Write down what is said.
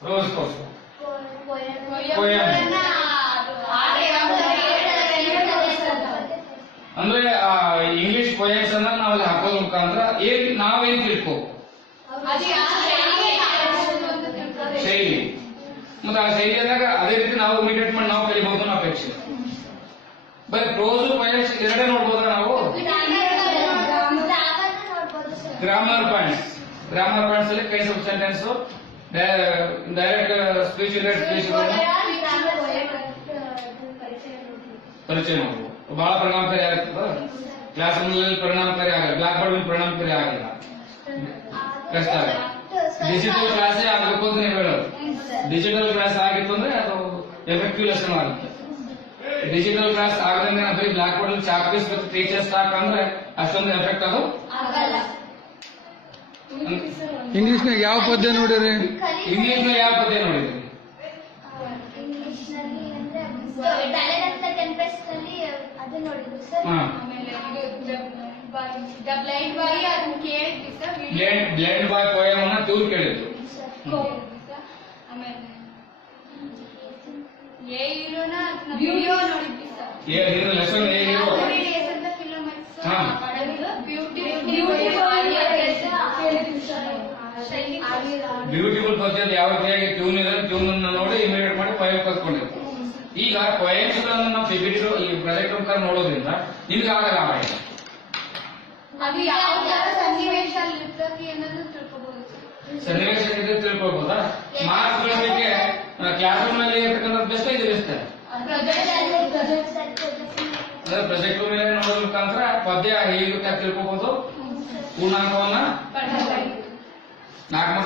Pros ಕೋಸು. ಅಂದ್ರೆ ಆ ಇಂಗ್ಲಿಷ್ ಪೊಯಮ್ಸ್ ಅನ್ನ ನಾವಲ್ಲಿ ಹಾಕೋದ್ ಮುಖಾಂತರ ಏನ್ ನಾವೇನ್ ತಿಳ್ಕೋ? ಶೈಲಿ. ಮತ್ತೆ ಆ ಶೈಲಿ ಅಂದಾಗ ಅದೇ ರೀತಿ ನಾವು ಇಮಿಡಿಯೇಟ್ ಮಾಡಿ ನಾವು ಕಲಿಬಹುದು ಅನ್ನೋ ಅಪೇಕ್ಷೆ. ಬಟ್ ಪ್ರೋಸ್ ಪೊಯಮ್ಸ್ ಎರಡೇ ನೋಡ್ಬೋದ ನಾವು? Grammar points. ಗ್ರಾಮರ್ ಪಾಯಿಂಟ್ಸ್ ಅಲ್ಲಿ ಕೈ sub sentence ಡೈರೆಕ್ಟ್ ಸ್ಪೀಚ್ ಇಲ್ಲಡ್ ಸ್ಪೀಚ್ ಪರಿಚಯ ಮಾಡ್ಬೋದು ಬಹಳ ಪರಿಣಾಮಕಾರಿ ಆಗ್ತದ ಕ್ಲಾಸ್ ರೂಮ್ನಲ್ಲಿ ಪರಿಣಾಮಕಾರಿ ಆಗಲ್ಲ ಬ್ಲಾಕ್ ಬೋರ್ಡ್ ಮೇಲೆ ಪರಿಣಾಮಕಾರಿ ಆಗಲ್ಲ ಕಷ್ಟ ಡಿಜಿಟಲ್ ಕ್ಲಾಸೇ ಆಗಬೇಕು ಅಂತ ನೀವು ಹೇಳೋದು ಡಿಜಿಟಲ್ ಕ್ಲಾಸ್ ಆಗಿತ್ತು ಅಂದ್ರೆ ಅದು ಎಫೆಕ್ಟಿವ್ ಲೆಸನ್ ಆಗುತ್ತೆ ಡಿಜಿಟಲ್ ಕ್ಲಾಸ್ ಆಗದಂಗೆ ನಾವು ಬರೀ ಬ್ಲಾಕ್ ಬೋರ್ಡ್ ಚಾಕ್ ಪೀಸ್ ಮತ್ತು ಟೀಚರ್ ಸ್ಟಾಕ್ ಅಂದ್ರೆ ಅಷ್ಟೊಂದು ಎಫೆಕ್ಟ್ ಅದು ಇಂಗ್ಲಿಷ್ನಾಗ ಯಾವ ಪದ್ಯ ನೋಡಿರಿ? ಇಂಗ್ಲಿಷ್ ಯಾವ ಪದ್ಯ ನೋಡಿದ್ರಿ ಇಂಗ್ಲಿಷ್ನಲ್ಲಿ ಅಂದ್ರೆ ಟ್ಯಾಲೆಂಟ್ ಅಂತ ಟೆಂಪೆಸ್ಟ್ ಅಲ್ಲಿ ಅದು ನೋಡಿದ್ರು ಸರ್ ಹಾ ದ ಬ್ಲೈಂಡ್ ಬಾಯಿ ಪೋಯಮ್ ಅನ್ನ ತೂರ್ ಕೇಳಿದ್ರು. ಆಮೇಲೆ ಏ ಹೀರೋನ ವಿಡಿಯೋ ನೋಡಿದ್ವಿ sir a hero lesson a hero beautiful ಪದ್ಯದ ಯಾವ ರೀತಿಯಾಗಿ ಟ್ಯೂನ್ ಇದೆ ಟ್ಯೂನ್ ಅನ್ನು ನೋಡಿ ಇಮಿಡಿಯೇಟ್ ಮಾಡಿ ಪಯೋಗ ಕಲ್ತ್ಕೊಂಡಿರ್ತೀವಿ ಈಗ ನಮ್ಮ ನಾವು ಪಿಪಿಟಿ ಈ ಪ್ರಾಜೆಕ್ಟ್ ಮುಖಾಂತರ ನೋಡೋದ್ರಿಂದ ನಿಮ್ಗೆ ಆಗ ಲಾಭ ಇದೆ ಅದು ಯಾವ ತರ ಸನ್ನಿವೇಶ ಅಲ್ಲಿ ಇರ್ತತಿ ಅನ್ನೋದು ತಿಳ್ಕೊಬಹುದು ಸರ್ ಸನ್ನಿವೇಶ ಇದೆ ತಿಳ್ಕೊಳ್ಬೋದಾ ಮಾರ್ಕ್ಸ್ ಕ್ಲಾಸ್ ರೂಮ್ನಲ್ಲಿ ಇರ್ತಕ್ಕಂಥ ಬೆಸ್ಟ್ ಇದು ಬೆಸ್ಟ್ ಅಂದ್ರೆ ಪ್ರಾಜೆಕ್ಟ್ ಮೇಲೆ ನೋಡೋದ್ರ ಮುಖಾಂತರ ಪದ್ಯ ಹೇಗಿರುತ್ತೆ ಅಂತ ತಿಳ್ಕೊಬಹುದು ಪೂರ್ಣಾಂಕವನ್ನ నాకు మా